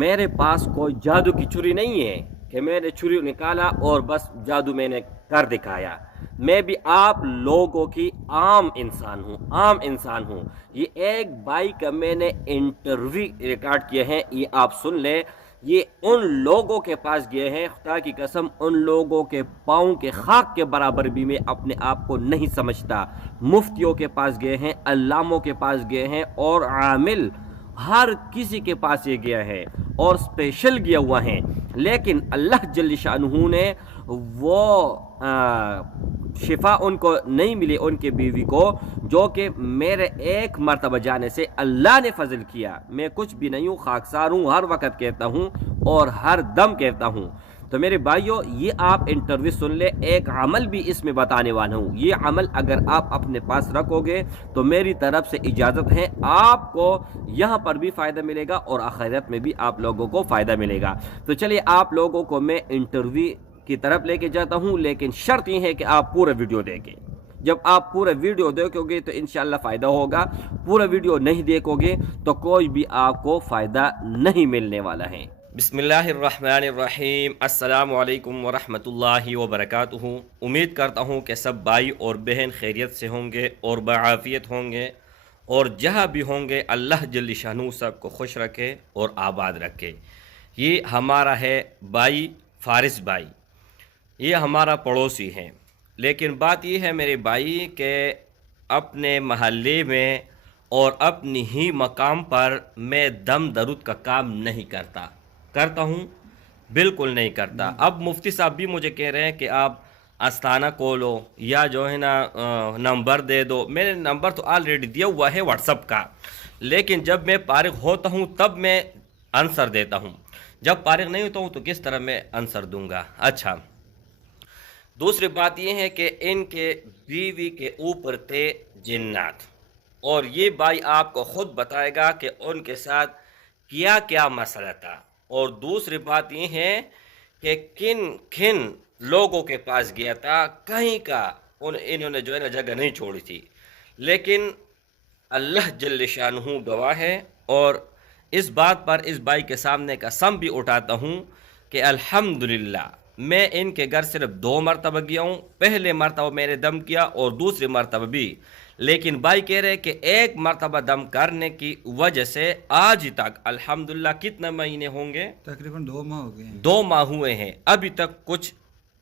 میرے پاس کوئی جادو کی چھری نہیں ہے کہ میں نے چھری نکالا اور بس جادو میں نے کر دکھایا. میں بھی آپ لوگوں کی عام انسان ہوں. یہ ایک بھائی کا میں نے انٹرویو ریکارڈ کیے ہیں, یہ آپ سن لیں. یہ ان لوگوں کے پاس گئے ہیں, خدا کی قسم ان لوگوں کے پاؤں کے خاک کے برابر بھی میں اپنے آپ کو نہیں سمجھتا. مفتیوں کے پاس گئے ہیں, علاموں کے پاس گئے ہیں, اور عامل ہر کسی کے پاس یہ گیا ہے اور اسپیشل گیا ہوا ہے. لیکن اللہ جل شانہ نے وہ شفا ان کو نہیں ملی, ان کے بیوی کو, جو کہ میرے ایک مرتبہ جانے سے اللہ نے فضل کیا. میں کچھ بھی نہیں ہوں, خاکسار ہوں, ہر وقت کہتا ہوں اور ہر دم کہتا ہوں. تو میرے بھائیوں, یہ آپ انٹرویو سن لے, ایک عمل بھی اس میں بتانے والا ہوں. یہ عمل اگر آپ اپنے پاس رکھو گے تو میری طرف سے اجازت ہے, آپ کو یہاں پر بھی فائدہ ملے گا اور آخرت میں بھی آپ لوگوں کو فائدہ ملے گا. تو چلیے آپ لوگوں کو میں انٹرویو کی طرف لے کے جاتا ہوں, لیکن شرط یہ ہے کہ آپ پورا ویڈیو دیکھیں. جب آپ پورا ویڈیو دیکھو گے تو انشاءاللہ فائدہ ہوگا. پورا ویڈیو نہیں دیکھو گے تو کوئی بھی آپ کو فائدہ نہیں ملنے والا ہے. بسم اللہ الرحمن الرحیم. السلام علیکم ورحمۃ اللہ وبرکاتہ. امید کرتا ہوں کہ سب بھائی اور بہن خیریت سے ہوں گے اور بعافیت ہوں گے, اور جہاں بھی ہوں گے اللہ جل شانہ سب کو خوش رکھے اور آباد رکھے. یہ ہمارا ہے بھائی فارس بھائی, یہ ہمارا پڑوسی ہیں. لیکن بات یہ ہے میرے بھائی کہ اپنے محلے میں اور اپنی ہی مقام پر میں دم درود کا کام نہیں کرتا ہوں, بالکل نہیں کرتا. اب مفتی صاحب بھی مجھے کہہ رہے ہیں کہ آپ آستانہ کھولو یا جو ہے نا نمبر دے دو. میں نے نمبر تو آلریڈی دیا ہوا ہے واٹس اپ کا, لیکن جب میں فارغ ہوتا ہوں تب میں آنسر دیتا ہوں. جب فارغ نہیں ہوتا ہوں تو کس طرح میں آنسر دوں گا. اچھا, دوسری بات یہ ہے کہ ان کے بیوی کے اوپر تھے جنات, اور یہ بھائی آپ کو خود بتائے گا کہ ان کے ساتھ کیا کیا مسئلہ تھا. اور دوسری بات یہ ہے کہ کن لوگوں کے پاس گیا تھا, کہیں کا انہوں نے جو ہے نا جگہ نہیں چھوڑی تھی. لیکن اللہ جل شانہ گواہ ہے, اور اس بات پر اس بھائی کے سامنے قسم بھی اٹھاتا ہوں کہ الحمدللہ میں ان کے گھر صرف 2 مرتبہ گیا ہوں. پہلے مرتبہ میں نے دم کیا اور دوسری مرتبہ بھی, لیکن بھائی کہہ رہے کہ ایک مرتبہ دم کرنے کی وجہ سے آج تک الحمدللہ کتنے مہینے ہوں گے, تقریباً 2 ماہ ہو گئے ہیں. 2 ماہ ہوئے ہیں, ابھی تک کچھ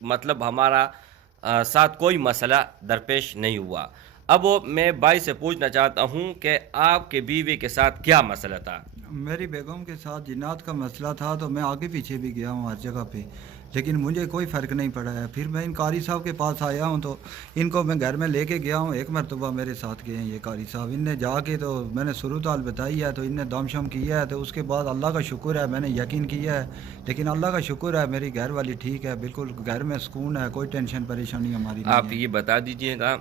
مطلب ہمارا ساتھ کوئی مسئلہ درپیش نہیں ہوا. اب میں بھائی سے پوچھنا چاہتا ہوں کہ آپ کے بیوی کے ساتھ کیا مسئلہ تھا؟ میری بیگم کے ساتھ جنات کا مسئلہ تھا, تو میں آگے پیچھے بھی گیا ہوں ہر جگہ پہ, لیکن مجھے کوئی فرق نہیں پڑا ہے. پھر میں ان قاری صاحب کے پاس آیا ہوں, تو ان کو میں گھر میں لے کے گیا ہوں. ایک مرتبہ میرے ساتھ گئے ہیں یہ قاری صاحب, ان نے جا کے تو میں نے صورتحال بتائی ہے, تو ان نے دم شم کیا ہے. تو اس کے بعد اللہ کا شکر ہے میں نے یقین کیا ہے, لیکن اللہ کا شکر ہے میری گھر والی ٹھیک ہے, بالکل گھر میں سکون ہے, کوئی ٹینشن پریشانی ہماری نہیں ہے. آپ یہ بتا دیجئے گا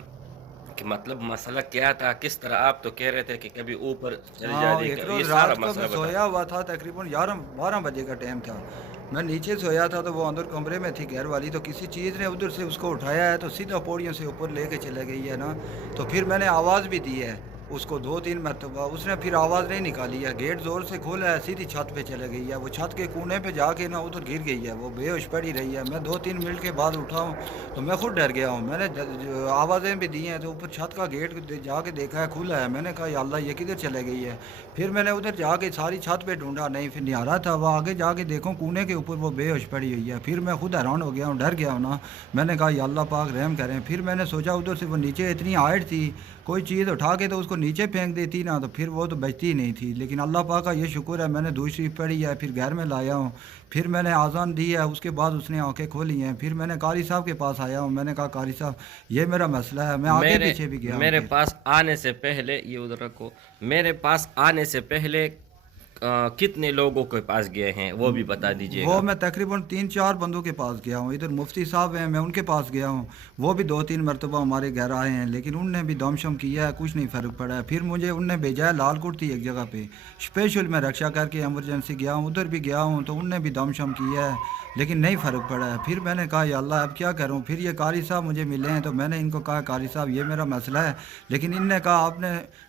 کہ مطلب مسئلہ کیا تھا, کس طرح آپ تو کہہ رہے تھے کہ کبھی اوپر چل جائے ایک گا, یہ روز سارا رات کو مسئلہ میں بتا. سویا ہوا تھا, تقریباً 11-12 بجے کا ٹائم تھا. میں نیچے سویا تھا, تو وہ اندر کمرے میں تھی گھر والی, تو کسی چیز نے ادھر سے اس کو اٹھایا ہے, تو سیدھا پوڑیوں سے اوپر لے کے چلے گئی ہے نا. تو پھر میں نے آواز بھی دی ہے اس کو 2-3 مرتبہ, اس نے پھر آواز نہیں نکالی ہے. گیٹ زور سے کھولا ہے, سیدھی چھت پہ چلے گئی ہے. وہ چھت کے کونے پہ جا کے نا ادھر گر گئی ہے, وہ بے ہوش پڑی رہی ہے. میں 2-3 منٹ کے بعد اٹھا ہوں تو میں خود ڈر گیا ہوں. میں نے آوازیں بھی دی ہیں, تو اوپر چھت کا گیٹ جا کے دیکھا ہے کھلا ہے. میں نے کہا یا اللہ یہ کدھر چلے گئی ہے. پھر میں نے ادھر جا کے ساری چھت پہ ڈھونڈا, نہیں پھر نہیں آ رہا تھا. وہ آگے جا کے دیکھوں کونے کے اوپر وہ بے ہوش پڑی ہوئی ہے. پھر میں خود حیران ہو گیا ہوں, ڈر گیا ہوں نا. میں نے کہا یا اللہ پاک رحم کریں. پھر میں نے سوچا ادھر سے وہ نیچے اتنی ہائٹ تھی, کوئی چیز اٹھا کے تو اس کو نیچے پھینک دیتی نا, تو پھر وہ تو بچتی ہی نہیں تھی. لیکن اللہ پاک کا یہ شکر ہے میں نے درود شریف پڑھی ہے, پھر گھر میں لایا ہوں, پھر میں نے آذان دی ہے, اس کے بعد اس نے آنکھیں کھولی ہیں. پھر میں نے قاری صاحب کے پاس آیا ہوں, میں نے کہا قاری صاحب یہ میرا مسئلہ ہے. میں آگے پیچھے بھی گیا ہوں. میرے پاس آنے سے پہلے, یہ ادھر رکھو, میرے پاس آنے سے پہلے کتنے لوگوں کے پاس گئے ہیں وہ بھی بتا دیجئے گا. وہ میں تقریباً 3-4 بندوں کے پاس گیا ہوں. ادھر مفتی صاحب ہیں, میں ان کے پاس گیا ہوں, وہ بھی 2-3 مرتبہ ہمارے گھر آئے ہیں, لیکن ان نے بھی دم شم کیا ہے, کچھ نہیں فرق پڑا ہے. پھر مجھے ان نے بھیجا ہے لال کوٹی ایک جگہ پہ, اسپیشل میں رکشا کر کے ایمرجنسی گیا ہوں, ادھر بھی گیا ہوں, تو ان نے بھی دم شم کیا ہے, لیکن نہیں فرق پڑا ہے. پھر میں نے کہا یا اللہ اب کیا کروں. پھر یہ قاری صاحب مجھے ملے ہیں, تو میں نے ان کو کہا قاری صاحب یہ میرا مسئلہ ہے, لیکن ان نے کہا آپ نے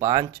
5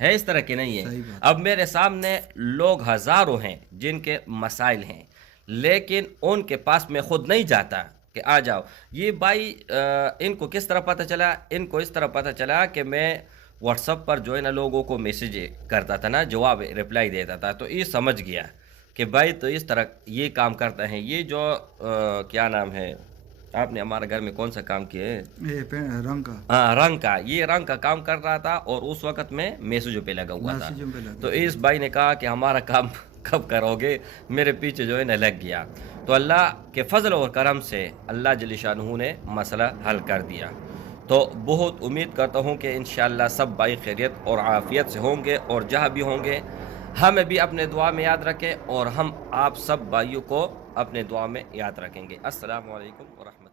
ہے اس طرح کی نہیں صحیح ہے. بات. اب میرے سامنے لوگ ہزاروں ہیں جن کے مسائل ہیں، لیکن ان کے پاس میں خود نہیں جاتا کہ آ جاؤ. یہ بھائی ان کو کس طرح پتہ چلا؟ ان کو اس طرح پتہ چلا کہ میں واٹس اپ پر جو ہے نا لوگوں کو میسیج کرتا تھا نا، جواب رپلائی دیتا تھا، تو یہ سمجھ گیا کہ بھائی تو اس طرح یہ کام کرتا ہے. یہ جو کیا نام ہے، آپ نے ہمارے گھر میں کون سا کام کیا ہے؟ یہ رنگ کا. ہاں رنگ کا. یہ رنگ کا کام کر رہا تھا اور اس وقت میں میسیجوں پہ لگا ہوا تھا. میسیجوں پہ لگا. تو اس بھائی نے کہا کہ ہمارا کام کب کرو گے، میرے پیچھے جو ہے نا لگ گیا. تو اللہ کے فضل اور کرم سے اللہ جل شانہ نے مسئلہ حل کر دیا. تو بہت امید کرتا ہوں کہ انشاءاللہ سب بھائی خیریت اور عافیت سے ہوں گے، اور جہاں بھی ہوں گے ہمیں بھی اپنے دعا میں یاد رکھیں، اور ہم آپ سب بھائیوں کو اپنے دعا میں یاد رکھیں گے. السلام علیکم ورحمۃ اللہ.